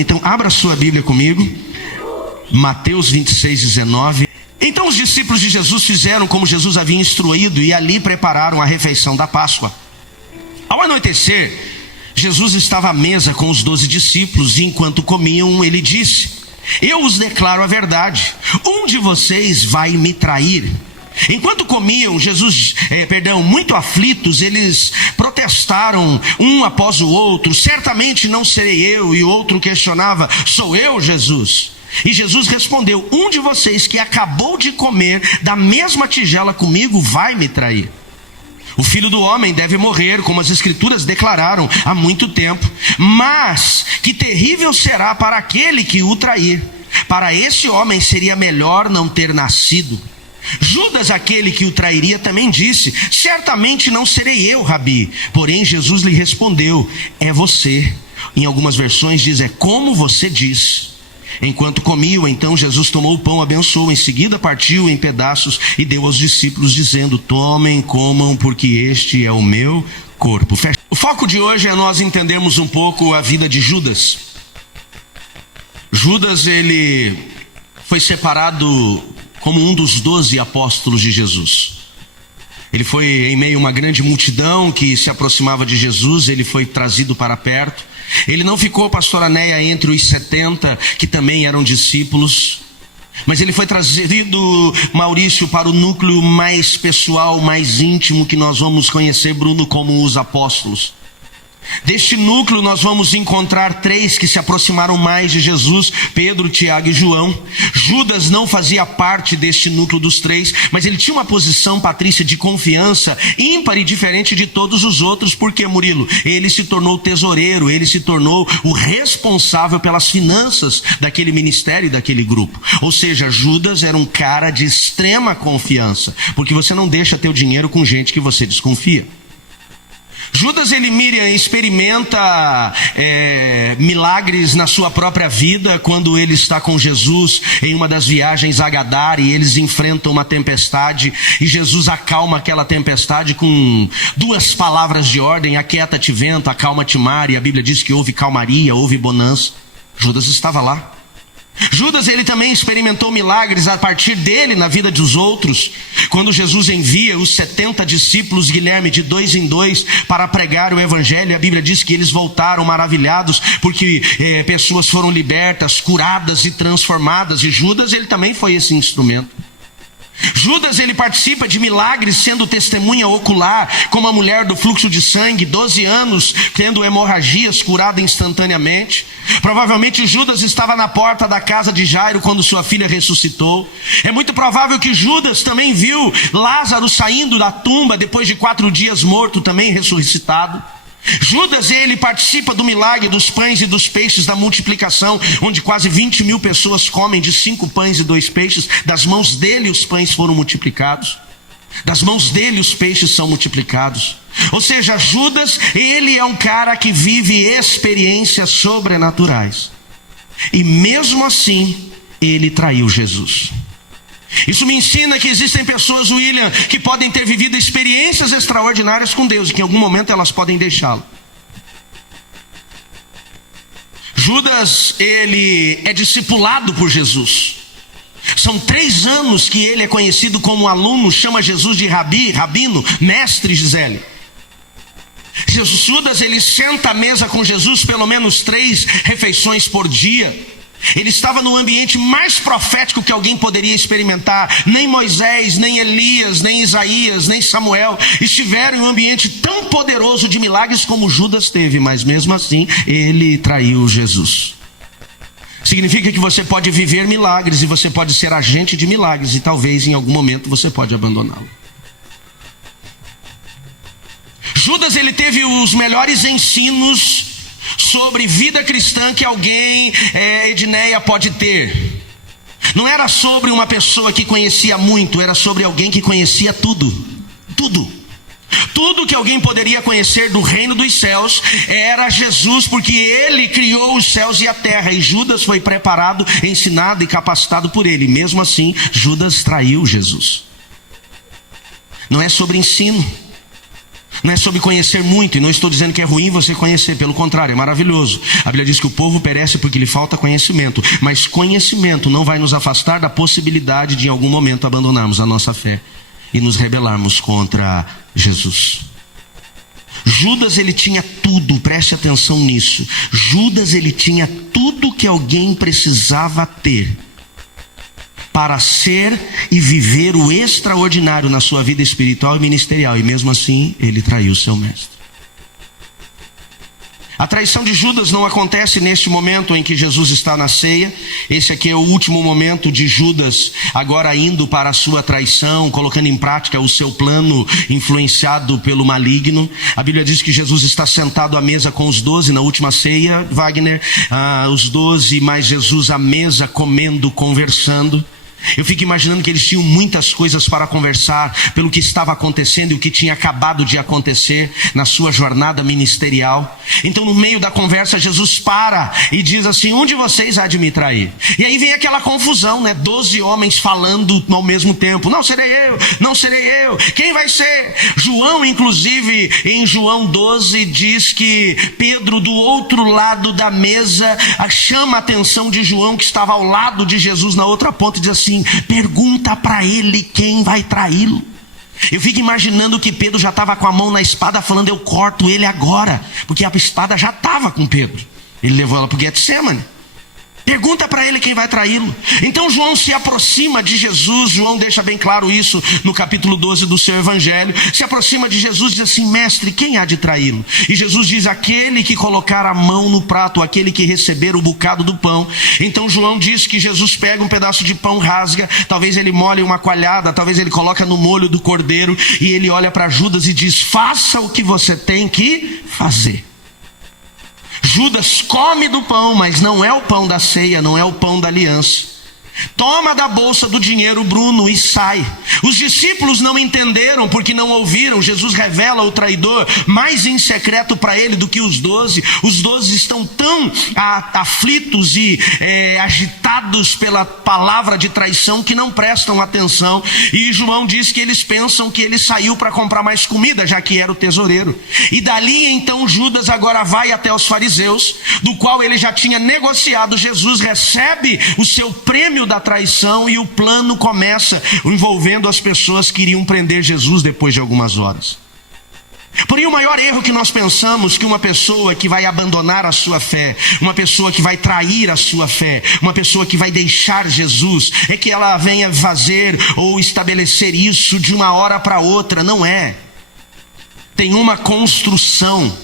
Então abra sua Bíblia comigo, Mateus 26:19. Então os discípulos de Jesus fizeram como Jesus havia instruído e ali prepararam a refeição da Páscoa. Ao anoitecer, Jesus estava à mesa com os 12 discípulos e enquanto comiam ele disse: eu os declaro a verdade, um de vocês vai me trair. Enquanto comiam, muito aflitos, eles protestaram um após o outro: certamente não serei eu. E o outro questionava: sou eu, Jesus? E Jesus respondeu: um de vocês que acabou de comer da mesma tigela comigo vai me trair. O Filho do Homem deve morrer, como as Escrituras declararam há muito tempo. Mas que terrível será para aquele que o trair. Para esse homem seria melhor não ter nascido. Judas, aquele que o trairia, também disse: certamente não serei eu, Rabi. Porém Jesus lhe respondeu: é você. Em algumas versões diz: é como você diz. Enquanto comiam, então Jesus tomou o pão, abençoou, em seguida partiu em pedaços e deu aos discípulos, dizendo: tomem, comam, porque este é o meu corpo. O foco de hoje é nós entendermos um pouco a vida de Judas. Judas, ele foi separado como um dos 12 apóstolos de Jesus. Ele foi em meio a uma grande multidão que se aproximava de Jesus, ele foi trazido para perto. Ele não ficou, pastor Anéia, entre os 70 que também eram discípulos, mas ele foi trazido, Maurício, para o núcleo mais pessoal, mais íntimo, que nós vamos conhecer, Bruno, como os apóstolos. Deste núcleo nós vamos encontrar 3 que se aproximaram mais de Jesus: Pedro, Tiago e João. Judas não fazia parte deste núcleo dos 3, mas ele tinha uma posição, Patrícia, de confiança ímpar e diferente de todos os outros. Por quê, Murilo? Ele se tornou tesoureiro, ele se tornou o responsável pelas finanças daquele ministério e daquele grupo. Ou seja, Judas era um cara de extrema confiança, porque você não deixa teu dinheiro com gente que você desconfia. Judas, Miriam, experimenta milagres na sua própria vida quando ele está com Jesus em uma das viagens a Gadara, e eles enfrentam uma tempestade e Jesus acalma aquela tempestade com 2 palavras de ordem: aquieta-te vento, acalma-te mar. E a Bíblia diz que houve calmaria, houve bonança. Judas estava lá. Judas, ele também experimentou milagres a partir dele na vida dos outros. Quando Jesus envia os 70 discípulos, Guilherme, de 2 em 2 para pregar o evangelho, a Bíblia diz que eles voltaram maravilhados porque pessoas foram libertas, curadas e transformadas. E Judas, ele também foi esse instrumento. Judas, ele participa de milagres sendo testemunha ocular, como a mulher do fluxo de sangue, 12 anos tendo hemorragias, curada instantaneamente. Provavelmente Judas estava na porta da casa de Jairo quando sua filha ressuscitou. É muito provável que Judas também viu Lázaro saindo da tumba depois de 4 dias morto, também ressuscitado. Judas, ele participa do milagre dos pães e dos peixes, da multiplicação, onde quase 20.000 pessoas comem de 5 pães e 2 peixes. Das mãos dele os pães foram multiplicados, das mãos dele os peixes são multiplicados. Ou seja, Judas, ele é um cara que vive experiências sobrenaturais, e mesmo assim ele traiu Jesus. Isso me ensina que existem pessoas, William, que podem ter vivido experiências extraordinárias com Deus e que em algum momento elas podem deixá-lo. Judas, ele é discipulado por Jesus. São 3 anos que ele é conhecido como aluno, chama Jesus de Rabi, Rabino, mestre, Gisele. Judas, ele senta à mesa com Jesus pelo menos 3 refeições por dia. Ele estava no ambiente mais profético que alguém poderia experimentar. Nem Moisés, nem Elias, nem Isaías, nem Samuel estiveram em um ambiente tão poderoso de milagres como Judas teve, mas mesmo assim ele traiu Jesus. Significa que você pode viver milagres e você pode ser agente de milagres, e talvez em algum momento você pode abandoná-lo. Judas, ele teve os melhores ensinos sobre vida cristã que alguém, Edneia, pode ter. Não era sobre uma pessoa que conhecia muito, era sobre alguém que conhecia tudo. Tudo que alguém poderia conhecer do reino dos céus era Jesus, porque ele criou os céus e a terra, e Judas foi preparado, ensinado e capacitado por ele. Mesmo assim, Judas traiu Jesus. Não é sobre ensino, Não é sobre conhecer muito, e não estou dizendo que é ruim você conhecer, pelo contrário, é maravilhoso. A Bíblia diz que o povo perece porque lhe falta conhecimento, mas conhecimento não vai nos afastar da possibilidade de em algum momento abandonarmos a nossa fé e nos rebelarmos contra Jesus. Judas, ele tinha tudo, preste atenção nisso. Judas, ele tinha tudo que alguém precisava ter para ser e viver o extraordinário na sua vida espiritual e ministerial, e mesmo assim ele traiu seu mestre. A traição de Judas não acontece neste momento em que Jesus está na ceia. Esse aqui é o último momento de Judas, agora indo para a sua traição, colocando em prática o seu plano, influenciado pelo maligno. A Bíblia diz que Jesus está sentado à mesa com os 12 na última ceia, Wagner, os 12 mais Jesus à mesa, comendo, conversando. Eu fico imaginando que eles tinham muitas coisas para conversar pelo que estava acontecendo e o que tinha acabado de acontecer na sua jornada ministerial. Então, no meio da conversa, Jesus para e diz assim: um de vocês há de me trair. E aí vem aquela confusão, né? 12 homens falando ao mesmo tempo: não serei eu, não serei eu, quem vai ser? João, inclusive, em João 12, diz que Pedro, do outro lado da mesa, chama a atenção de João, que estava ao lado de Jesus na outra ponta, e diz assim: pergunta para ele quem vai traí-lo. Eu fico imaginando que Pedro já estava com a mão na espada, falando: eu corto ele agora, porque a espada já estava com Pedro. Ele levou ela para o Getsemane. Pergunta para ele quem vai traí-lo. Então João se aproxima de Jesus. João deixa bem claro isso no capítulo 12 do seu evangelho. Se aproxima de Jesus e diz assim: mestre, quem há de traí-lo? E Jesus diz: aquele que colocar a mão no prato, aquele que receber o bocado do pão. Então João diz que Jesus pega um pedaço de pão, rasga, talvez ele molhe uma coalhada, talvez ele coloca no molho do cordeiro, e ele olha para Judas e diz: faça o que você tem que fazer. Judas come do pão, mas não é o pão da ceia, não é o pão da aliança. Toma da bolsa do dinheiro, Bruno, e sai. Os discípulos não entenderam porque não ouviram. Jesus revela o traidor mais em secreto para ele do que os 12. Os 12 estão tão aflitos e agitados pela palavra de traição que não prestam atenção. E João diz que eles pensam que ele saiu para comprar mais comida, já que era o tesoureiro. E dali então Judas agora vai até os fariseus, do qual ele já tinha negociado. Jesus recebe o seu prêmio da traição e o plano começa, envolvendo as pessoas que iriam prender Jesus depois de algumas horas. Porém, o maior erro que nós pensamos que uma pessoa que vai abandonar a sua fé, uma pessoa que vai trair a sua fé, uma pessoa que vai deixar Jesus, é que ela venha fazer ou estabelecer isso de uma hora para outra. Não é. Tem uma construção.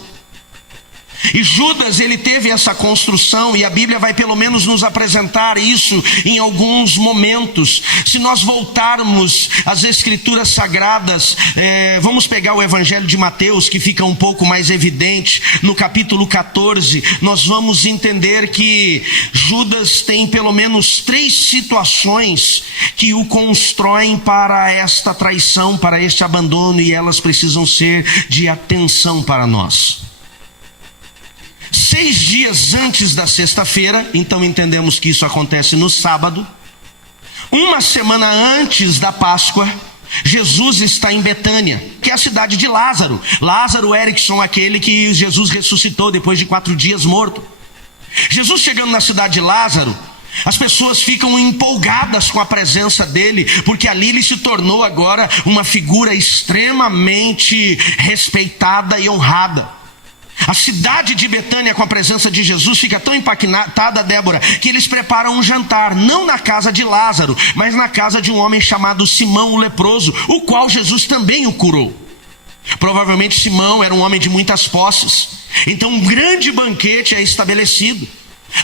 E Judas, ele teve essa construção, e a Bíblia vai pelo menos nos apresentar isso em alguns momentos. Se nós voltarmos às Escrituras Sagradas, vamos pegar o Evangelho de Mateus, que fica um pouco mais evidente. No capítulo 14, nós vamos entender que Judas tem pelo menos 3 situações que o constroem para esta traição, para este abandono, e elas precisam ser de atenção para nós. 6 dias antes da sexta-feira, então entendemos que isso acontece no sábado. Uma semana antes da Páscoa, Jesus está em Betânia, que é a cidade de Lázaro. Lázaro Erickson, aquele que Jesus ressuscitou depois de 4 dias morto. Jesus chegando na cidade de Lázaro, as pessoas ficam empolgadas com a presença dele, porque ali ele se tornou agora uma figura extremamente respeitada e honrada. A cidade de Betânia, com a presença de Jesus, fica tão impactada, Débora, que eles preparam um jantar, não na casa de Lázaro, mas na casa de um homem chamado Simão o leproso, o qual Jesus também o curou. Provavelmente Simão era um homem de muitas posses, então um grande banquete é estabelecido.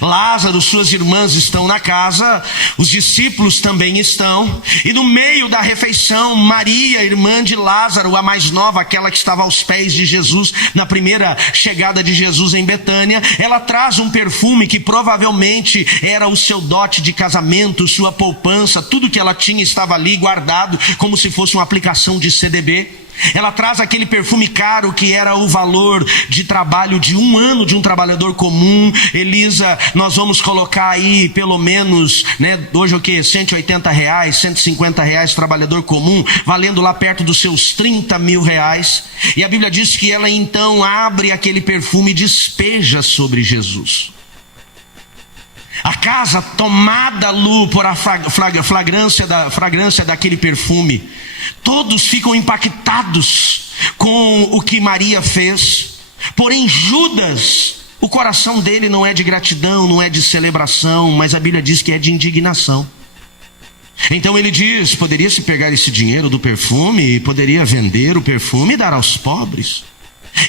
Lázaro, suas irmãs estão na casa, os discípulos também estão, e no meio da refeição, Maria, irmã de Lázaro, a mais nova, aquela que estava aos pés de Jesus na primeira chegada de Jesus em Betânia, ela traz um perfume que provavelmente era o seu dote de casamento, sua poupança, tudo que ela tinha estava ali guardado como se fosse uma aplicação de CDB. Ela traz aquele perfume caro que era o valor de trabalho de um ano de um trabalhador comum. Elisa, nós vamos colocar aí pelo menos, hoje o que? R$180, R$150, trabalhador comum, valendo lá perto dos seus R$30 mil. E a Bíblia diz que ela então abre aquele perfume e despeja sobre Jesus. A casa tomada por a fragrância daquele perfume. Todos ficam impactados com o que Maria fez. Porém Judas, o coração dele não é de gratidão, não é de celebração, mas a Bíblia diz que é de indignação. Então ele diz, poderia-se pegar esse dinheiro do perfume e poderia vender o perfume e dar aos pobres.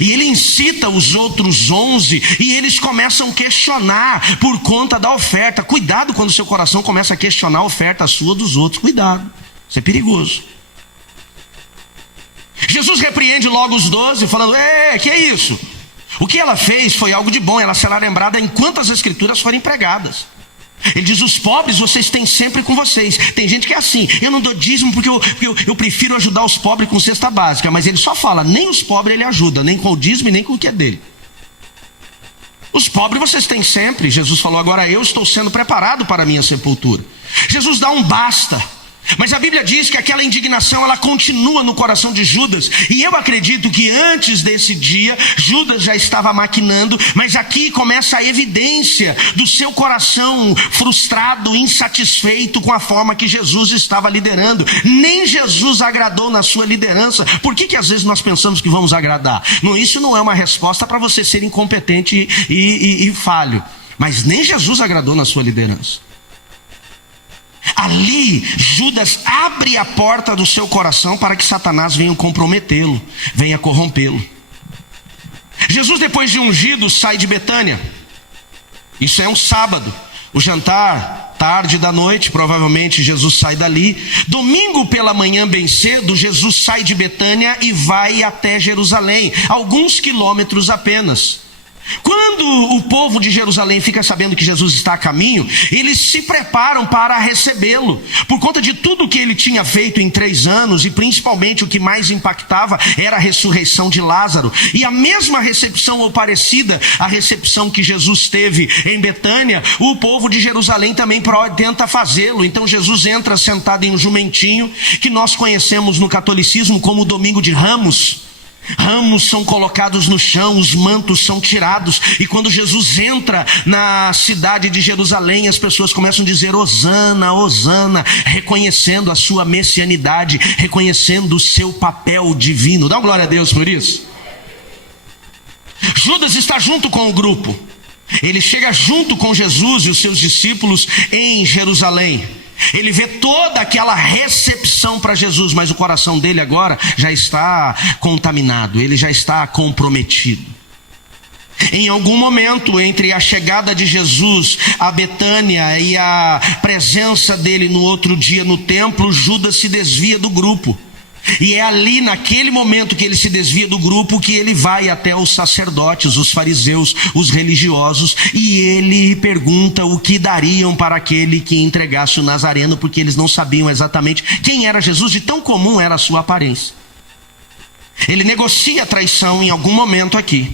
E ele incita os outros 11 e eles começam a questionar por conta da oferta. Cuidado quando seu coração começa a questionar a oferta sua dos outros. Cuidado, isso é perigoso. Jesus repreende logo os 12 falando, que é isso? O que ela fez foi algo de bom, ela será lembrada enquanto as escrituras forem pregadas. Ele diz, os pobres vocês têm sempre com vocês. Tem gente que é assim, eu não dou dízimo porque eu prefiro ajudar os pobres com cesta básica. Mas ele só fala, nem os pobres ele ajuda, nem com o dízimo, nem com o que é dele. Os pobres vocês têm sempre. Jesus falou, agora eu estou sendo preparado para a minha sepultura. Jesus dá um basta. Mas a Bíblia diz que aquela indignação ela continua no coração de Judas. E eu acredito que antes desse dia Judas já estava maquinando. Mas aqui começa a evidência do seu coração frustrado, insatisfeito com a forma que Jesus estava liderando. Nem Jesus agradou na sua liderança. Por que às vezes nós pensamos que vamos agradar? Não, isso não é uma resposta para você ser incompetente e falho. Mas nem Jesus agradou na sua liderança. Ali, Judas abre a porta do seu coração para que Satanás venha comprometê-lo, venha corrompê-lo. Jesus, depois de ungido, sai de Betânia. Isso é um sábado. O jantar, tarde da noite, provavelmente Jesus sai dali. Domingo pela manhã bem cedo, Jesus sai de Betânia e vai até Jerusalém, alguns quilômetros apenas. Quando o povo de Jerusalém fica sabendo que Jesus está a caminho, eles se preparam para recebê-lo, por conta de tudo que ele tinha feito em 3 anos, e principalmente o que mais impactava era a ressurreição de Lázaro. E a mesma recepção, ou parecida à recepção que Jesus teve em Betânia, o povo de Jerusalém também tenta fazê-lo. Então Jesus entra sentado em um jumentinho, que nós conhecemos no catolicismo como o Domingo de Ramos. Ramos são colocados no chão, os mantos são tirados, e quando Jesus entra na cidade de Jerusalém, as pessoas começam a dizer Hosana, Hosana, reconhecendo a sua messianidade, reconhecendo o seu papel divino. Dá uma glória a Deus por isso. Judas está junto com o grupo, ele chega junto com Jesus e os seus discípulos em Jerusalém. Ele vê toda aquela recepção para Jesus, mas o coração dele agora já está contaminado, ele já está comprometido. Em algum momento entre a chegada de Jesus a Betânia e a presença dele no outro dia no templo, Judas se desvia do grupo. E é ali naquele momento que ele se desvia do grupo que ele vai até os sacerdotes, os fariseus, os religiosos, e ele pergunta o que dariam para aquele que entregasse o Nazareno, porque eles não sabiam exatamente quem era Jesus, de tão comum era a sua aparência. Ele negocia a traição em algum momento aqui.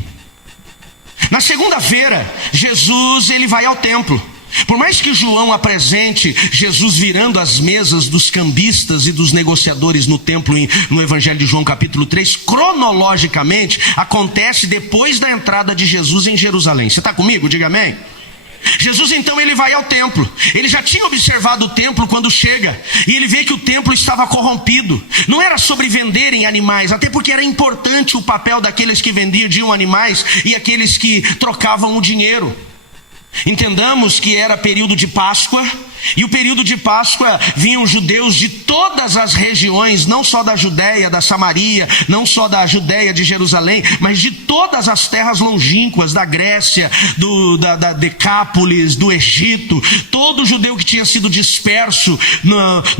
Na segunda-feira, Jesus ele vai ao templo. Por mais que João apresente Jesus virando as mesas dos cambistas e dos negociadores no templo, no Evangelho de João capítulo 3, cronologicamente acontece depois da entrada de Jesus em Jerusalém. Você está comigo? Diga amém. Jesus então ele vai ao templo. Ele já tinha observado o templo quando chega, e ele vê que o templo estava corrompido. Não era sobre venderem animais, até porque era importante o papel daqueles que vendiam animais e aqueles que trocavam o dinheiro. Entendamos que era período de Páscoa, e o período de Páscoa vinham judeus de todas as regiões, não só da Judéia, da Samaria, não só da Judéia de Jerusalém, mas de todas as terras longínquas, da Grécia, da Decápolis, do Egito. Todo judeu que tinha sido disperso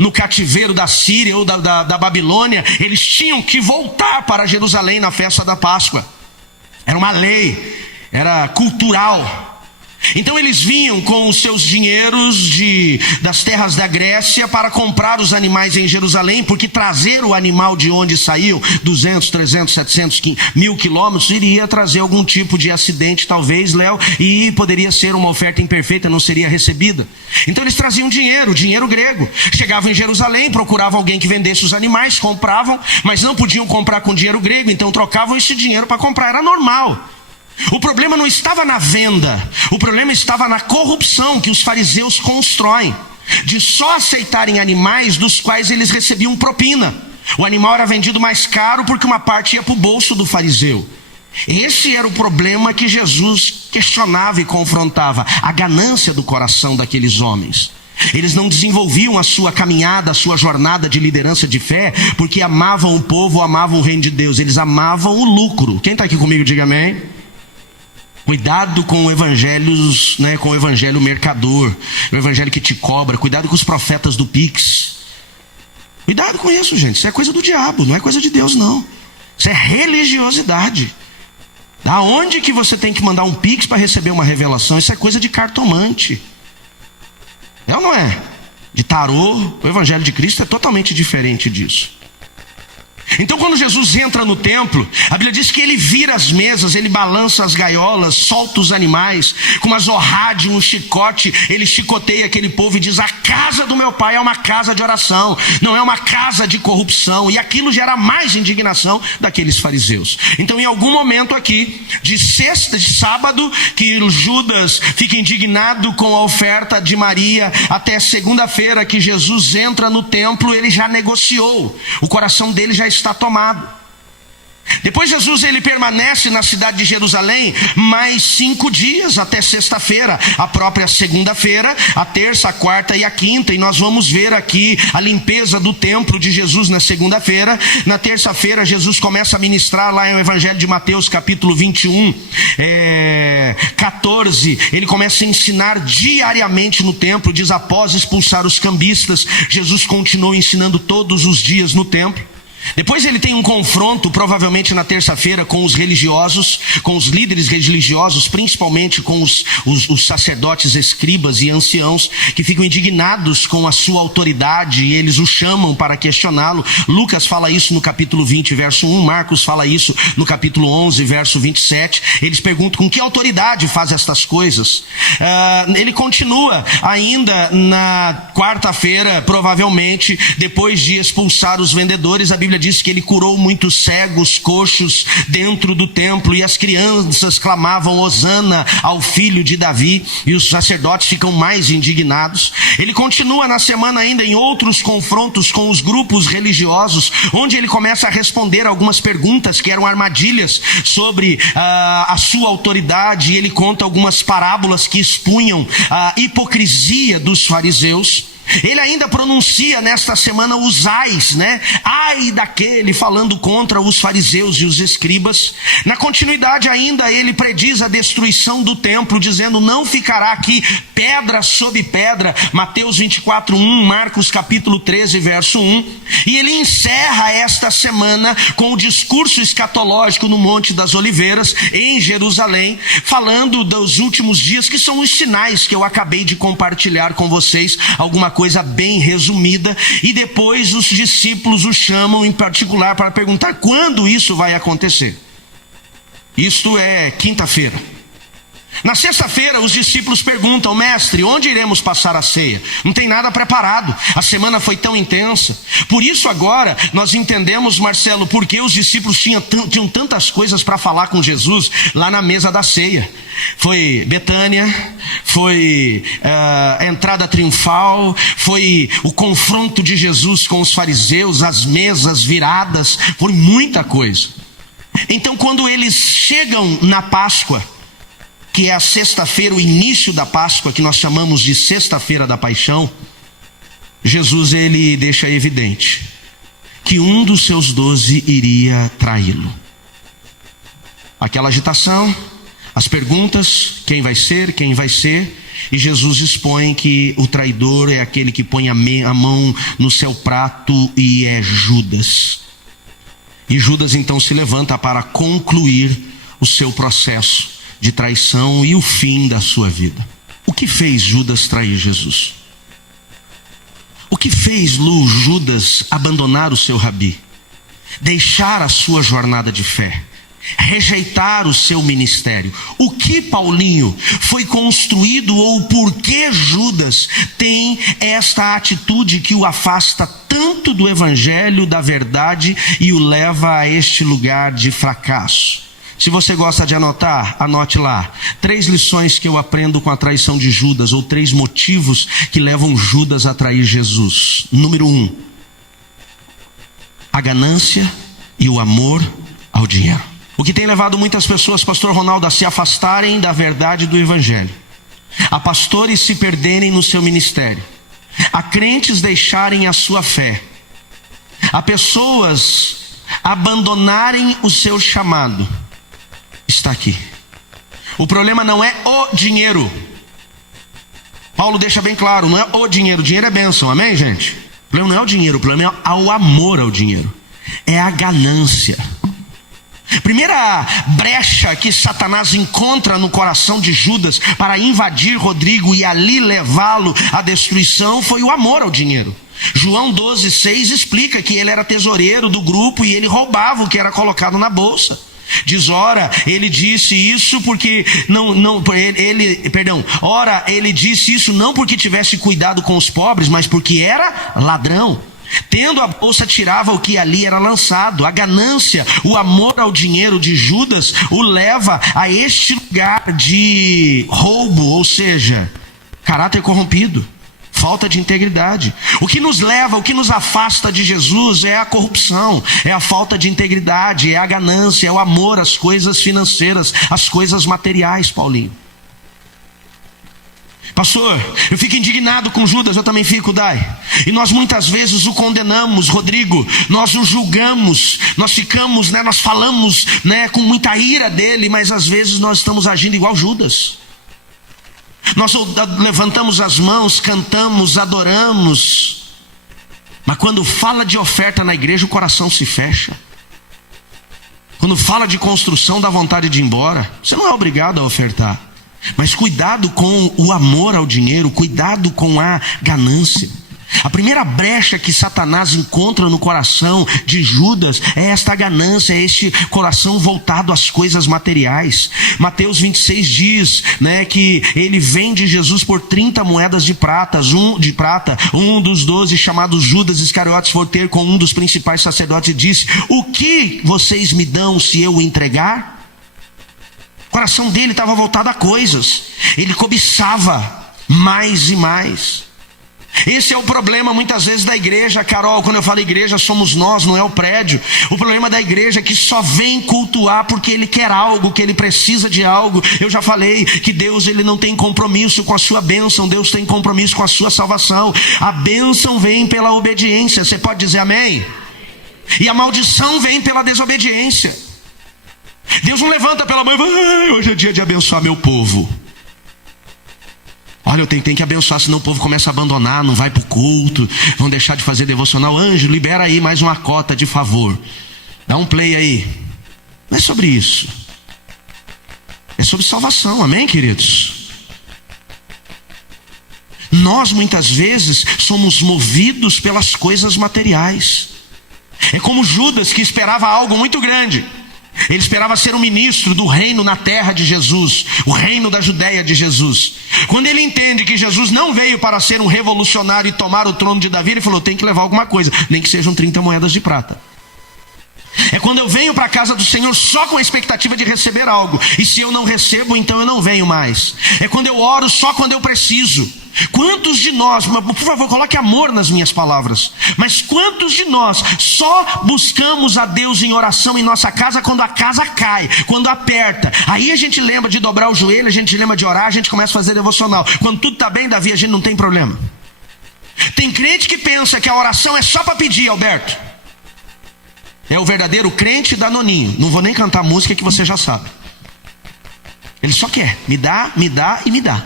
no cativeiro da Síria ou da Babilônia, eles tinham que voltar para Jerusalém na festa da Páscoa. Era uma lei, era cultural. Então eles vinham com os seus dinheiros das terras da Grécia para comprar os animais em Jerusalém, porque trazer o animal de onde saiu, 200, 300, 700, 1000 quilômetros, iria trazer algum tipo de acidente, talvez, Léo, e poderia ser uma oferta imperfeita, não seria recebida. Então eles traziam dinheiro grego. Chegavam em Jerusalém, procuravam alguém que vendesse os animais, compravam, mas não podiam comprar com dinheiro grego, então trocavam esse dinheiro para comprar, era normal. O problema não estava na venda, o problema estava na corrupção que os fariseus constroem, de só aceitarem animais dos quais eles recebiam propina. O animal era vendido mais caro porque uma parte ia para o bolso do fariseu. Esse era o problema que Jesus questionava e confrontava, a ganância do coração daqueles homens. Eles não desenvolviam a sua caminhada, a sua jornada de liderança de fé, porque amavam o povo, amavam o reino de Deus. Eles amavam o lucro. Quem está aqui comigo, diga amém. Cuidado com evangelhos, com o evangelho mercador, o evangelho que te cobra. Cuidado com os profetas do Pix. Cuidado com isso, gente. Isso é coisa do diabo, não é coisa de Deus, não. Isso é religiosidade. Aonde que você tem que mandar um Pix para receber uma revelação? Isso é coisa de cartomante. É ou não é? De tarô. O evangelho de Cristo é totalmente diferente disso. Então quando Jesus entra no templo, a Bíblia diz que ele vira as mesas, ele balança as gaiolas, solta os animais, com uma zorrade, um chicote, ele chicoteia aquele povo e diz: a casa do meu pai é uma casa de oração, não é uma casa de corrupção. E aquilo gera mais indignação daqueles fariseus. Então em algum momento aqui, de sábado, que Judas fica indignado com a oferta de Maria, até segunda-feira que Jesus entra no templo, ele já negociou, o coração dele já está tomado. Depois Jesus ele permanece na cidade de Jerusalém mais 5 dias até sexta-feira, a própria segunda-feira, a terça, a quarta e a quinta, e nós vamos ver aqui a limpeza do templo de Jesus na segunda-feira. Na terça-feira Jesus começa a ministrar lá no Evangelho de Mateus capítulo 21, 14, ele começa a ensinar diariamente no templo. Diz: após expulsar os cambistas, Jesus continuou ensinando todos os dias no templo. Depois ele tem um confronto, provavelmente na terça-feira, com os religiosos, com os líderes religiosos, principalmente com os sacerdotes, escribas e anciãos, que ficam indignados com a sua autoridade, e eles o chamam para questioná-lo. Lucas fala isso no capítulo 20, verso 1, Marcos fala isso no capítulo 11, verso 27. Eles perguntam: com que autoridade faz estas coisas? Ele continua ainda na quarta-feira, provavelmente, depois de expulsar os vendedores. A Bíblia diz que ele curou muitos cegos, coxos dentro do templo, e as crianças clamavam hosana ao filho de Davi, e os sacerdotes ficam mais indignados. Ele continua na semana ainda em outros confrontos com os grupos religiosos, onde ele começa a responder algumas perguntas que eram armadilhas sobre a sua autoridade, e ele conta algumas parábolas que expunham a hipocrisia dos fariseus. Ele ainda pronuncia nesta semana os ais, ai daquele, falando contra os fariseus e os escribas. Na continuidade ainda ele prediz a destruição do templo, dizendo: não ficará aqui pedra sobre pedra, Mateus 24:1, Marcos capítulo 13, verso 1. E ele encerra esta semana com o discurso escatológico no Monte das Oliveiras, em Jerusalém, falando dos últimos dias, que são os sinais que eu acabei de compartilhar com vocês, alguma coisa bem resumida. E depois os discípulos o chamam em particular para perguntar quando isso vai acontecer. Isto é quinta-feira. Na sexta-feira os discípulos perguntam: mestre, onde iremos passar a ceia? Não tem nada preparado, a semana foi tão intensa. Por isso agora nós entendemos, Marcelo, porque os discípulos tinham tantas coisas para falar com Jesus lá na mesa da ceia. Foi Betânia, foi a entrada triunfal, foi o confronto de Jesus com os fariseus, as mesas viradas, foi muita coisa. Então quando eles chegam na Páscoa, que é a sexta-feira, o início da Páscoa, que nós chamamos de sexta-feira da paixão, Jesus ele deixa evidente que um dos seus 12 iria traí-lo. Aquela agitação, as perguntas: quem vai ser, e Jesus expõe que o traidor é aquele que põe a mão no seu prato, e é Judas. E Judas então se levanta para concluir o seu processo de traição e o fim da sua vida. O que fez Judas trair Jesus? O que fez Judas abandonar o seu rabi? Deixar a sua jornada de fé? Rejeitar o seu ministério? O que, Paulinho, foi construído ou por que Judas tem esta atitude que o afasta tanto do evangelho, da verdade, e o leva a este lugar de fracasso? Se você gosta de anotar, anote lá. 3 lições que eu aprendo com a traição de Judas, ou 3 motivos que levam Judas a trair Jesus. Número 1, a ganância e o amor ao dinheiro. O que tem levado muitas pessoas, pastor Ronaldo, a se afastarem da verdade do evangelho, a pastores se perderem no seu ministério, a crentes deixarem a sua fé, a pessoas abandonarem o seu chamado, está aqui. O problema não é o dinheiro. Paulo deixa bem claro, não é o dinheiro é bênção, amém, gente? O problema não é o dinheiro, o problema é o amor ao dinheiro, é a ganância. Primeira brecha que Satanás encontra no coração de Judas para invadir Rodrigo e ali levá-lo à destruição foi o amor ao dinheiro. João 12:6 explica que ele era tesoureiro do grupo e ele roubava o que era colocado na bolsa. Diz, ora, ele disse isso porque ora, ele disse isso não porque tivesse cuidado com os pobres, mas porque era ladrão. Tendo a bolsa, tirava o que ali era lançado. A ganância, o amor ao dinheiro de Judas o leva a este lugar de roubo, ou seja, caráter corrompido, falta de integridade. O que nos leva, o que nos afasta de Jesus é a corrupção, é a falta de integridade, é a ganância, é o amor às coisas financeiras, às coisas materiais, Paulinho. Pastor, eu fico indignado com Judas, eu também fico, Dai. E nós muitas vezes o condenamos, Rodrigo, nós o julgamos, nós ficamos, nós falamos, com muita ira dele, mas às vezes nós estamos agindo igual Judas. Nós levantamos as mãos, cantamos, adoramos, mas quando fala de oferta na igreja, o coração se fecha. Quando fala de construção, dá vontade de ir embora. Você não é obrigado a ofertar. Mas cuidado com o amor ao dinheiro, cuidado com a ganância. A primeira brecha que Satanás encontra no coração de Judas é esta ganância, é este coração voltado às coisas materiais. Mateus 26 diz, que ele vende Jesus por 30 moedas de prata. Um dos 12, chamado Judas Iscariotes, foi ter com um dos principais sacerdotes e disse: o que vocês me dão se eu o entregar? O coração dele estava voltado a coisas. Ele cobiçava mais e mais. Esse é o problema muitas vezes da igreja, Carol. Quando eu falo igreja, somos nós, não é o prédio. O problema da igreja é que só vem cultuar porque ele quer algo, que ele precisa de algo. Eu já falei que Deus, ele não tem compromisso com a sua bênção, Deus tem compromisso com a sua salvação. A bênção vem pela obediência. Você pode dizer amém? E a maldição vem pela desobediência. Deus não levanta pela mãe, hoje é dia de abençoar meu povo. Olha, eu tenho que abençoar, senão o povo começa a abandonar, não vai para o culto, vão deixar de fazer devocional. Anjo, libera aí mais uma cota de favor. Dá um play aí. Não é sobre isso. É sobre salvação, amém, queridos? Nós muitas vezes somos movidos pelas coisas materiais. É como Judas, que esperava algo muito grande. Ele esperava ser um ministro do reino na terra de Jesus, o reino da Judéia de Jesus. Quando ele entende que Jesus não veio para ser um revolucionário e tomar o trono de Davi, ele falou: tem que levar alguma coisa, nem que sejam 30 moedas de prata. É quando eu venho para a casa do Senhor só com a expectativa de receber algo, e se eu não recebo, então eu não venho mais. É quando eu oro só quando eu preciso. Quantos de nós, por favor, coloque amor nas minhas palavras, mas quantos de nós só buscamos a Deus em oração em nossa casa quando a casa cai, quando aperta? Aí a gente lembra de dobrar o joelho, a gente lembra de orar, a gente começa a fazer devocional. Quando tudo está bem, Davi, a gente não tem problema. Tem crente que pensa que a oração é só para pedir, Alberto. É o verdadeiro crente danoninho. Não vou nem cantar música que você já sabe. Ele só quer, me dá e me dá.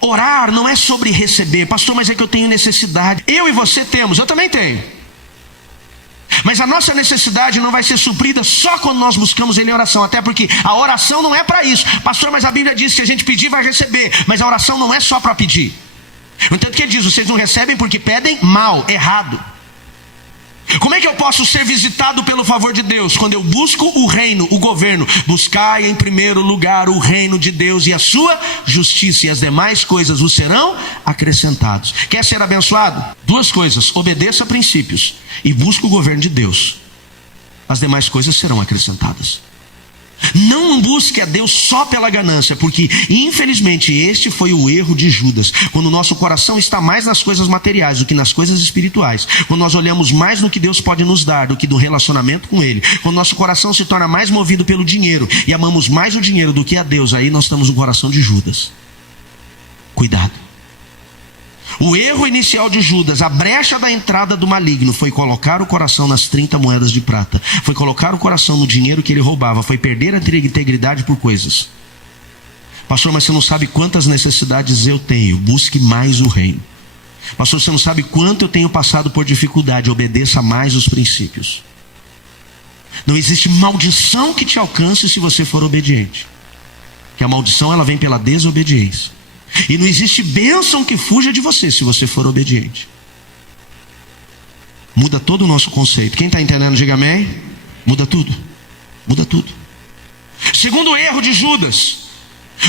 Orar não é sobre receber. Pastor, mas é que eu tenho necessidade. Eu e você temos, eu também tenho. Mas a nossa necessidade não vai ser suprida só quando nós buscamos Ele em oração. Até porque a oração não é para isso. Pastor, mas a Bíblia diz que a gente pedir vai receber. Mas a oração não é só para pedir. No entanto que ele diz, vocês não recebem porque pedem mal, errado. Como é que eu posso ser visitado pelo favor de Deus? Quando eu busco o reino, o governo. Buscai em primeiro lugar o reino de Deus e a sua justiça, e as demais coisas vos serão acrescentados. Quer ser abençoado? Duas coisas: obedeça a princípios e busque o governo de Deus. As demais coisas serão acrescentadas. Não busque a Deus só pela ganância, porque infelizmente este foi o erro de Judas. Quando o nosso coração está mais nas coisas materiais do que nas coisas espirituais, quando nós olhamos mais no que Deus pode nos dar do que do relacionamento com Ele, quando nosso coração se torna mais movido pelo dinheiro e amamos mais o dinheiro do que a Deus, aí nós estamos no coração de Judas. Cuidado. O erro inicial de Judas, a brecha da entrada do maligno, foi colocar o coração nas 30 moedas de prata. Foi colocar o coração no dinheiro que ele roubava. Foi perder a integridade por coisas. Pastor, mas você não sabe quantas necessidades eu tenho. Busque mais o reino. Pastor, você não sabe quanto eu tenho passado por dificuldade. Obedeça mais os princípios. Não existe maldição que te alcance se você for obediente. Que a maldição ela vem pela desobediência. E não existe bênção que fuja de você se você for obediente. Muda todo o nosso conceito. Quem está entendendo, diga amém. Muda tudo. Muda tudo. Segundo erro de Judas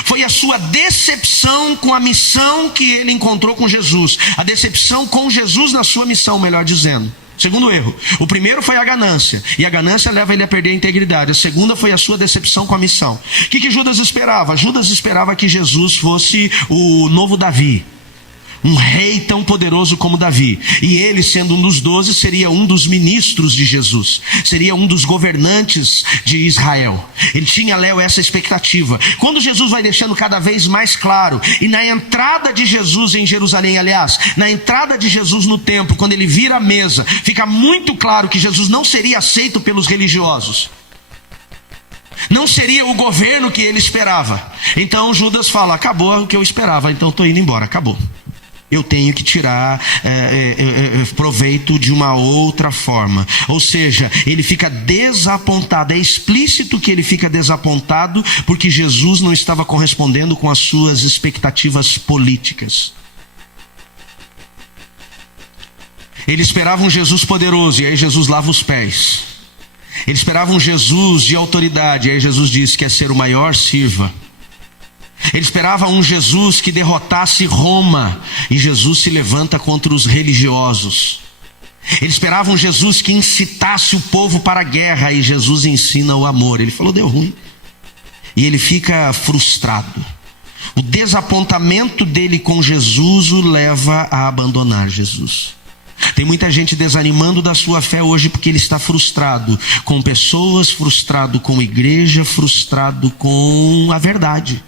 foi a sua decepção com a missão que ele encontrou com Jesus. A decepção com Jesus na sua missão, melhor dizendo. Segundo erro. O primeiro foi a ganância. E a ganância leva ele a perder a integridade. A segunda foi a sua decepção com a missão. O que Judas esperava? Judas esperava que Jesus fosse o novo Davi. Um rei tão poderoso como Davi. E ele, sendo um dos 12, seria um dos ministros de Jesus. Seria um dos governantes de Israel. Ele tinha, Léo, essa expectativa. Quando Jesus vai deixando cada vez mais claro, e na entrada de Jesus em Jerusalém, aliás, na entrada de Jesus no templo, quando ele vira a mesa, fica muito claro que Jesus não seria aceito pelos religiosos. Não seria o governo que ele esperava. Então Judas fala, acabou o que eu esperava, então estou indo embora, acabou. Eu tenho que tirar proveito de uma outra forma. Ou seja, ele fica desapontado. É explícito que ele fica desapontado porque Jesus não estava correspondendo com as suas expectativas políticas. Ele esperava um Jesus poderoso, e aí Jesus lava os pés. Ele esperava um Jesus de autoridade, e aí Jesus diz que quer ser o maior, sirva. Ele esperava um Jesus que derrotasse Roma, e Jesus se levanta contra os religiosos. Ele esperava um Jesus que incitasse o povo para a guerra, e Jesus ensina o amor. Ele falou, deu ruim. E ele fica frustrado. O desapontamento dele com Jesus o leva a abandonar Jesus. Tem muita gente desanimando da sua fé hoje porque ele está frustrado com pessoas, frustrado com igreja, frustrado com a verdade.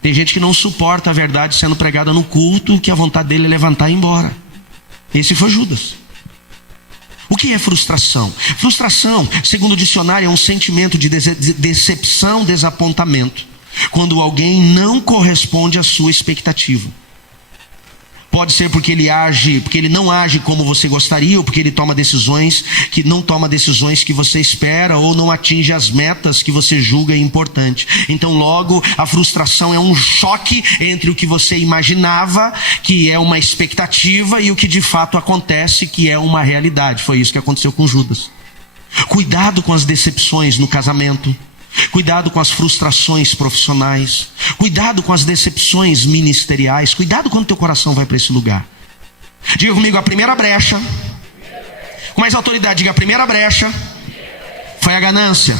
Tem gente que não suporta a verdade sendo pregada no culto, que a vontade dele é levantar e ir embora. Esse foi Judas. O que é frustração? Frustração, segundo o dicionário, é um sentimento de decepção, desapontamento, quando alguém não corresponde à sua expectativa. Pode ser porque ele não age como você gostaria, ou porque ele toma decisões que não toma decisões que você espera, ou não atinge as metas que você julga importante. Então logo a frustração é um choque entre o que você imaginava, que é uma expectativa, e o que de fato acontece, que é uma realidade. Foi isso que aconteceu com Judas. Cuidado com as decepções no casamento. Cuidado com as frustrações profissionais. Cuidado com as decepções ministeriais. Cuidado quando teu coração vai para esse lugar. Diga comigo, a primeira brecha. Com mais autoridade, diga, a primeira brecha foi a ganância.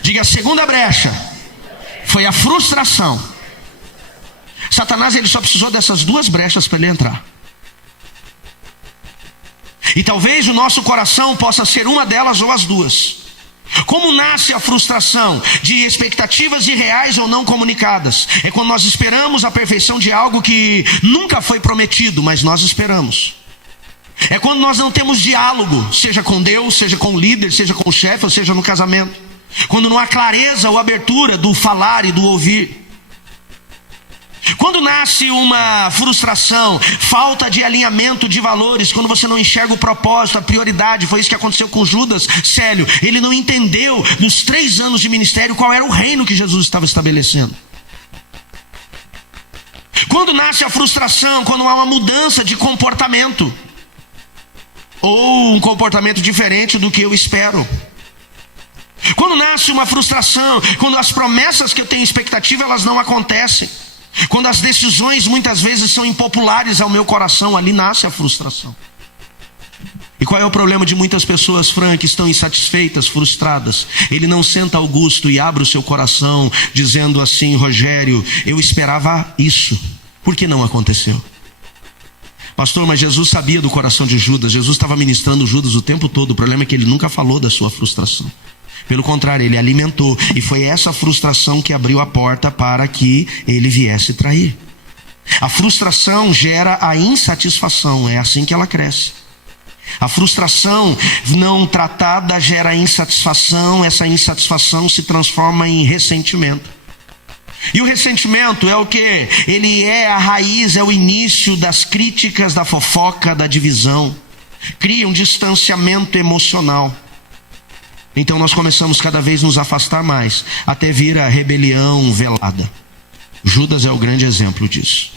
Diga, a segunda brecha foi a frustração. Satanás, ele só precisou dessas duas brechas para ele entrar. E talvez o nosso coração possa ser uma delas ou as duas. Como nasce a frustração? De expectativas irreais ou não comunicadas. É quando nós esperamos a perfeição de algo que nunca foi prometido, mas nós esperamos. É quando nós não temos diálogo, seja com Deus, seja com o líder, seja com o chefe, ou seja no casamento. Quando não há clareza ou abertura do falar e do ouvir. Quando nasce uma frustração, falta de alinhamento de valores, quando você não enxerga o propósito, a prioridade, foi isso que aconteceu com Judas. Célio, ele não entendeu nos 3 anos de ministério qual era o reino que Jesus estava estabelecendo. Quando nasce a frustração, quando há uma mudança de comportamento, ou um comportamento diferente do que eu espero. Quando nasce uma frustração, quando as promessas que eu tenho expectativa, elas não acontecem. Quando as decisões muitas vezes são impopulares ao meu coração, ali nasce a frustração. E qual é o problema de muitas pessoas, Fran, que estão insatisfeitas, frustradas? Ele não senta ao gosto e abre o seu coração dizendo assim: Rogério, eu esperava isso, por que não aconteceu? Pastor, mas Jesus sabia do coração de Judas, Jesus estava ministrando Judas o tempo todo. O problema é que ele nunca falou da sua frustração. Pelo contrário, ele alimentou, e foi essa frustração que abriu a porta para que ele viesse trair. A frustração gera a insatisfação, é assim que ela cresce. A frustração não tratada gera insatisfação, essa insatisfação se transforma em ressentimento. E o ressentimento é o quê? Ele é a raiz, é o início das críticas, da fofoca, da divisão. Cria um distanciamento emocional. Então nós começamos cada vez nos afastar mais, até vir a rebelião velada. Judas é o grande exemplo disso.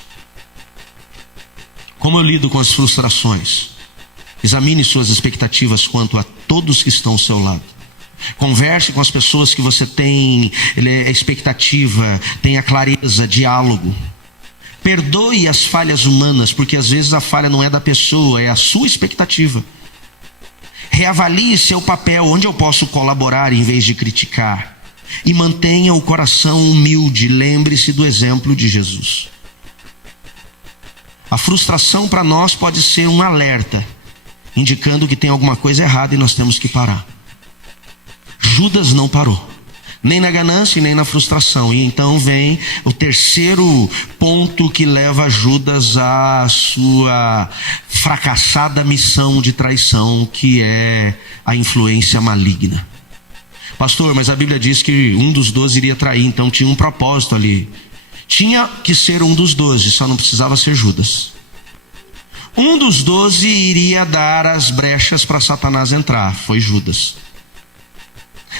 Como eu lido com as frustrações? Examine suas expectativas quanto a todos que estão ao seu lado. Converse com as pessoas que você tem expectativa, tenha clareza, diálogo. Perdoe as falhas humanas, porque às vezes a falha não é da pessoa, é a sua expectativa. Reavalie seu papel, onde eu posso colaborar em vez de criticar. E mantenha o coração humilde, lembre-se do exemplo de Jesus. A frustração para nós pode ser um alerta, indicando que tem alguma coisa errada e nós temos que parar. Judas não parou, nem na ganância e nem na frustração. E então vem o terceiro ponto que leva Judas à sua fracassada missão de traição, que é a influência maligna. Pastor, mas a Bíblia diz que um dos 12 iria trair, então tinha um propósito ali. Tinha que ser um dos 12, só não precisava ser Judas. Um dos 12 iria dar as brechas para Satanás entrar, foi Judas.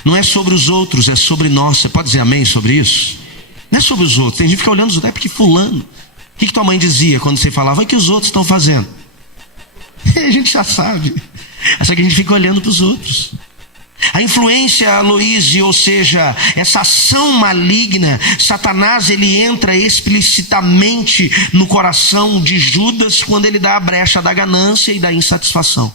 Não é sobre os outros, é sobre nós. Você pode dizer amém sobre isso? Não é sobre os outros. Tem gente que fica olhando os outros, é porque fulano. O que tua mãe dizia quando você falava? O que os outros estão fazendo? A gente já sabe. Só que a gente fica olhando para os outros. A influência, Aloísio, ou seja, essa ação maligna, Satanás, ele entra explicitamente no coração de Judas quando ele dá a brecha da ganância e da insatisfação.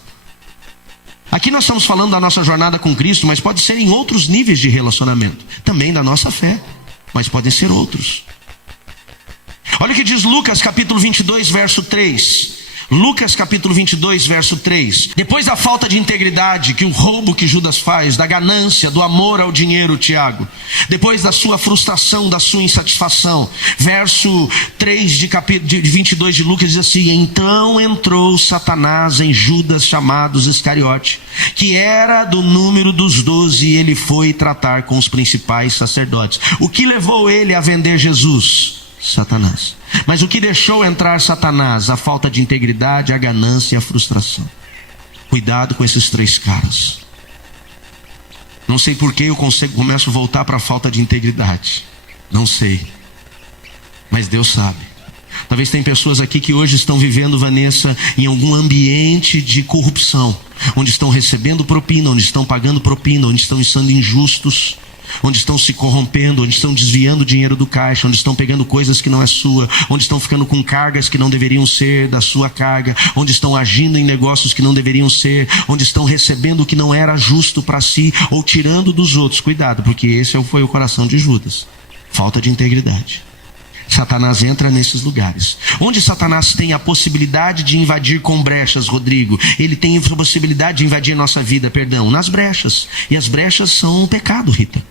Aqui nós estamos falando da nossa jornada com Cristo, mas pode ser em outros níveis de relacionamento. Também da nossa fé, mas podem ser outros. Olha o que diz Lucas capítulo 22, verso 3. Lucas capítulo 22, verso 3. Depois da falta de integridade, que o roubo que Judas faz, da ganância, do amor ao dinheiro, Tiago, depois da sua frustração, da sua insatisfação, verso 3 de 22 de Lucas diz assim: então entrou Satanás em Judas, chamado Iscariote, que era do número dos 12, e ele foi tratar com os principais sacerdotes. O que levou ele a vender Jesus? Satanás. Mas o que deixou entrar Satanás? A falta de integridade, a ganância e a frustração. Cuidado com esses 3 caras. Não sei por que eu começo a voltar para a falta de integridade. Não sei. Mas Deus sabe. Talvez tem pessoas aqui que hoje estão vivendo, Vanessa, em algum ambiente de corrupção, onde estão recebendo propina, onde estão pagando propina, onde estão sendo injustos, onde estão se corrompendo, onde estão desviando dinheiro do caixa, onde estão pegando coisas que não é sua, onde estão ficando com cargas que não deveriam ser da sua carga, onde estão agindo em negócios que não deveriam ser, onde estão recebendo o que não era justo para si, ou tirando dos outros. Cuidado, porque esse foi o coração de Judas. Falta de integridade. Satanás entra nesses lugares. Onde Satanás tem a possibilidade de invadir com brechas, Rodrigo? Ele tem a possibilidade de invadir nossa vida, nas brechas. E as brechas são um pecado, Rita.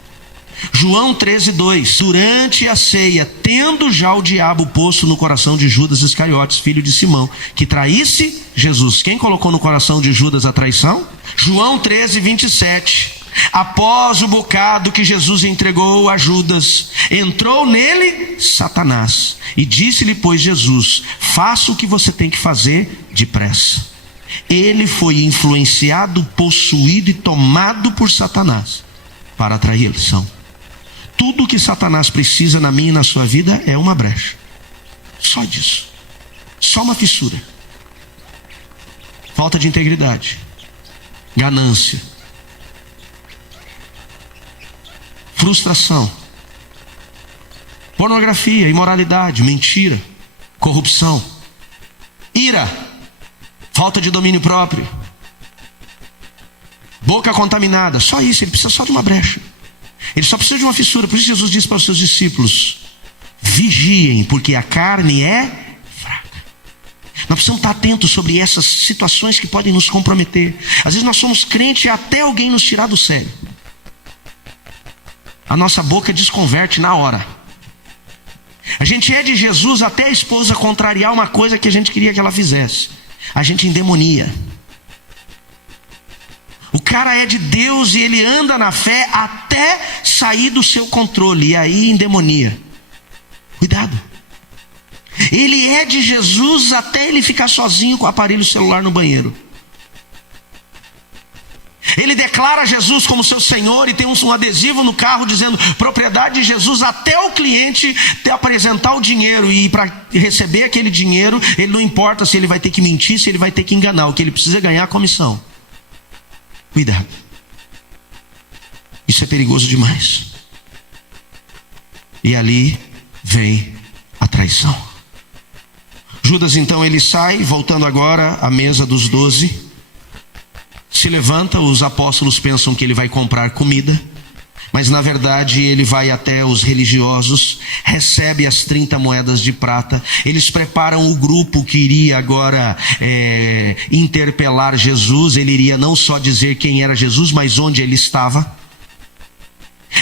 João 13:2. Durante a ceia, tendo já o diabo posto no coração de Judas Iscariotes, filho de Simão, que traísse Jesus. Quem colocou no coração de Judas a traição? João 13:27. Após o bocado que Jesus entregou a Judas, entrou nele Satanás. E disse-lhe, pois, Jesus: faça o que você tem que fazer depressa. Ele foi influenciado, possuído e tomado por Satanás para atrair a lição. Tudo que Satanás precisa na minha e na sua vida é uma brecha. Só disso. Só uma fissura. Falta de integridade. Ganância. Frustração. Pornografia, imoralidade, mentira, corrupção, ira, falta de domínio próprio, boca contaminada. Só isso, ele precisa só de uma brecha. Ele só precisa de uma fissura. Por isso Jesus disse para os seus discípulos: vigiem, porque a carne é fraca. Nós precisamos estar atentos sobre essas situações que podem nos comprometer. Às vezes nós somos crentes e até alguém nos tirar do sério. A nossa boca desconverte na hora. A gente é de Jesus até a esposa contrariar uma coisa que a gente queria que ela fizesse. A gente endemonia. O cara é de Deus e ele anda na fé até sair do seu controle. E aí endemonia. Cuidado. Ele é de Jesus até ele ficar sozinho com o aparelho celular no banheiro. Ele declara Jesus como seu Senhor e tem um adesivo no carro dizendo propriedade de Jesus, até o cliente te apresentar o dinheiro. E para receber aquele dinheiro, ele não importa se ele vai ter que mentir, se ele vai ter que enganar. O que ele precisa é ganhar a comissão. Cuidado. Isso é perigoso demais. E ali vem a traição. Judas então ele sai, voltando agora à mesa dos 12. Se levanta, os apóstolos pensam que ele vai comprar comida, mas na verdade ele vai até os religiosos, recebe as 30 moedas de prata. Eles preparam o grupo que iria agora interpelar Jesus. Ele iria não só dizer quem era Jesus, mas onde ele estava.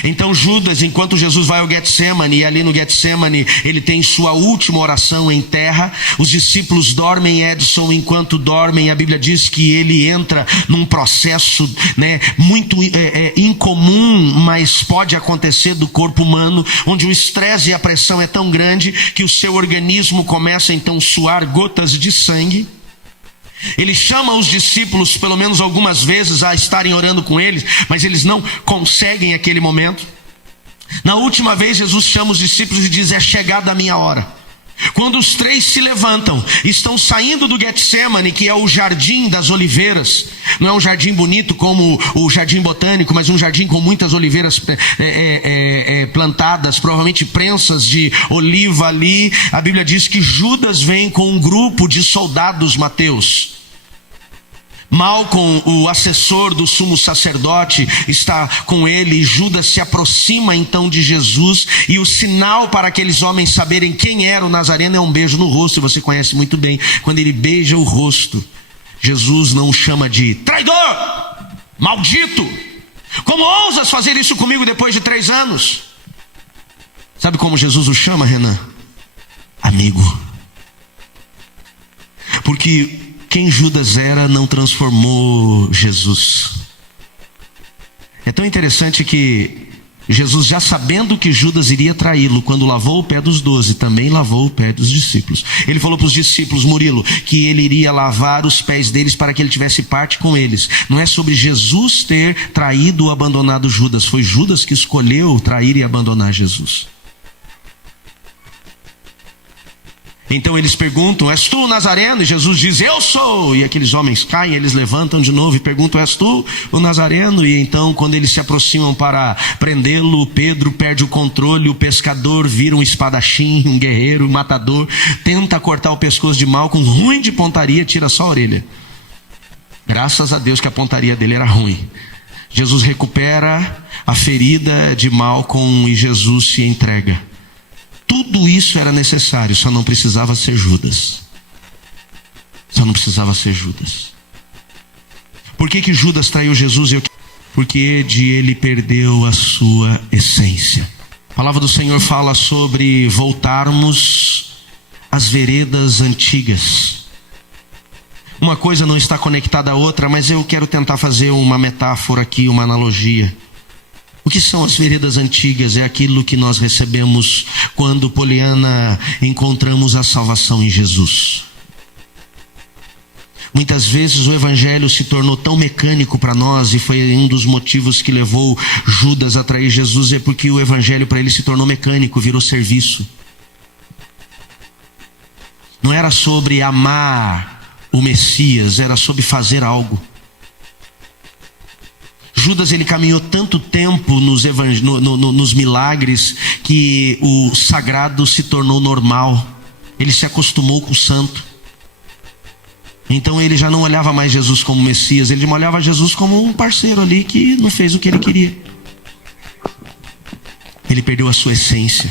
Então Judas, enquanto Jesus vai ao Getsemane, e ali no Getsemane ele tem sua última oração em terra. Os discípulos dormem, Edson. Enquanto dormem, a Bíblia diz que ele entra num processo muito incomum, mas pode acontecer do corpo humano, onde o estresse e a pressão é tão grande que o seu organismo começa então a suar gotas de sangue. Ele chama os discípulos pelo menos algumas vezes a estarem orando com eles, mas eles não conseguem aquele momento. Na última vez Jesus chama os discípulos e diz: é chegada a minha hora. Quando os 3 se levantam, estão saindo do Getsemane, que é o jardim das oliveiras. Não é um jardim bonito como o jardim botânico, mas um jardim com muitas oliveiras plantadas, provavelmente prensas de oliva ali. A Bíblia diz que Judas vem com um grupo de soldados Mateus. Malcom, o assessor do sumo sacerdote, está com ele. Judas se aproxima então de Jesus, e o sinal para aqueles homens saberem quem era o Nazareno é um beijo no rosto. E você conhece muito bem, quando ele beija o rosto, Jesus não o chama de traidor, maldito, como ousas fazer isso comigo depois de 3 anos? Sabe como Jesus o chama, Renan? Amigo. Porque quem Judas era não transformou Jesus. É tão interessante que Jesus, já sabendo que Judas iria traí-lo, quando lavou o pé dos 12, também lavou o pé dos discípulos. Ele falou para os discípulos, Murilo, que ele iria lavar os pés deles para que ele tivesse parte com eles. Não é sobre Jesus ter traído ou abandonado Judas, foi Judas que escolheu trair e abandonar Jesus. Então eles perguntam: és tu o Nazareno? E Jesus diz: eu sou. E aqueles homens caem, eles levantam de novo e perguntam: és tu o Nazareno? E então, quando eles se aproximam para prendê-lo, Pedro perde o controle. O pescador vira um espadachim, um guerreiro, um matador, tenta cortar o pescoço de Malcom, ruim de pontaria, tira só a orelha. Graças a Deus que a pontaria dele era ruim. Jesus recupera a ferida de Malcom e Jesus se entrega. Tudo isso era necessário, só não precisava ser Judas. Só não precisava ser Judas. Por que Judas traiu Jesus? Porque ele perdeu a sua essência. A palavra do Senhor fala sobre voltarmos às veredas antigas. Uma coisa não está conectada à outra, mas eu quero tentar fazer uma metáfora aqui, uma analogia. O que são as veredas antigas? É aquilo que nós recebemos quando, Poliana, encontramos a salvação em Jesus. Muitas vezes o evangelho se tornou tão mecânico para nós, e foi um dos motivos que levou Judas a trair Jesus, é porque o evangelho para ele se tornou mecânico, virou serviço. Não era sobre amar o Messias, era sobre fazer algo. Judas, ele caminhou tanto tempo nos milagres, que o sagrado se tornou normal. Ele se acostumou com o santo. Então ele já não olhava mais Jesus como Messias, ele olhava Jesus como um parceiro ali que não fez o que ele queria. Ele perdeu a sua essência.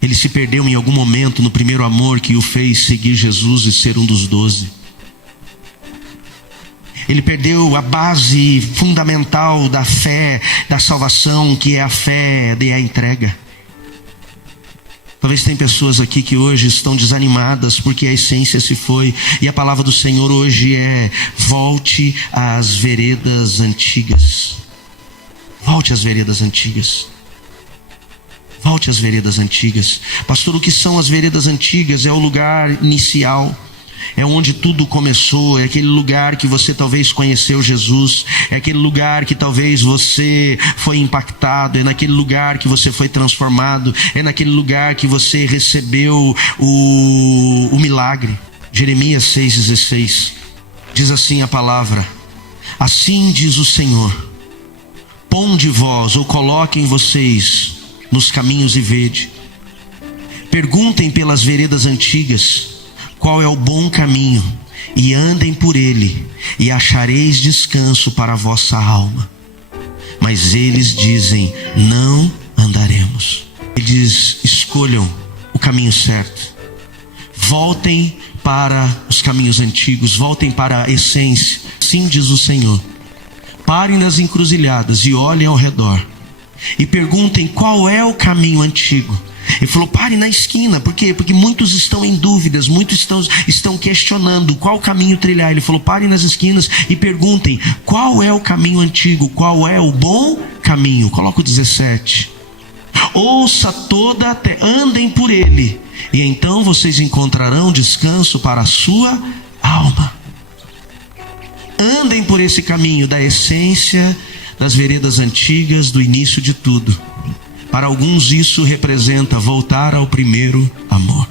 Ele se perdeu em algum momento no primeiro amor que o fez seguir Jesus e ser um dos 12. Ele perdeu a base fundamental da fé, da salvação, que é a fé e a entrega. Talvez tem pessoas aqui que hoje estão desanimadas porque a essência se foi. E a palavra do Senhor hoje é: volte às veredas antigas. Volte às veredas antigas. Volte às veredas antigas. Pastor, o que são as veredas antigas? É o lugar inicial. É onde tudo começou, é aquele lugar que você talvez conheceu Jesus, é aquele lugar que talvez você foi impactado, é naquele lugar que você foi transformado, é naquele lugar que você recebeu o milagre. Jeremias 6,16 diz assim a palavra: assim diz o Senhor, ponde vós, ou coloquem vocês nos caminhos e vede, perguntem pelas veredas antigas, qual é o bom caminho, e andem por ele, e achareis descanso para a vossa alma. Mas eles dizem: não andaremos. Ele diz: escolham o caminho certo. Voltem para os caminhos antigos, voltem para a essência. Sim, diz o Senhor. Parem nas encruzilhadas e olhem ao redor, e perguntem qual é o caminho antigo. Ele falou: pare na esquina. Por quê? Porque muitos estão em dúvidas, muitos estão questionando qual caminho trilhar. Ele falou: pare nas esquinas e perguntem qual é o caminho antigo, qual é o bom caminho. Coloca o 17. Ouça toda a terra, andem por ele, e então vocês encontrarão descanso para a sua alma. Andem por esse caminho da essência, das veredas antigas, do início de tudo. Para alguns isso representa voltar ao primeiro amor.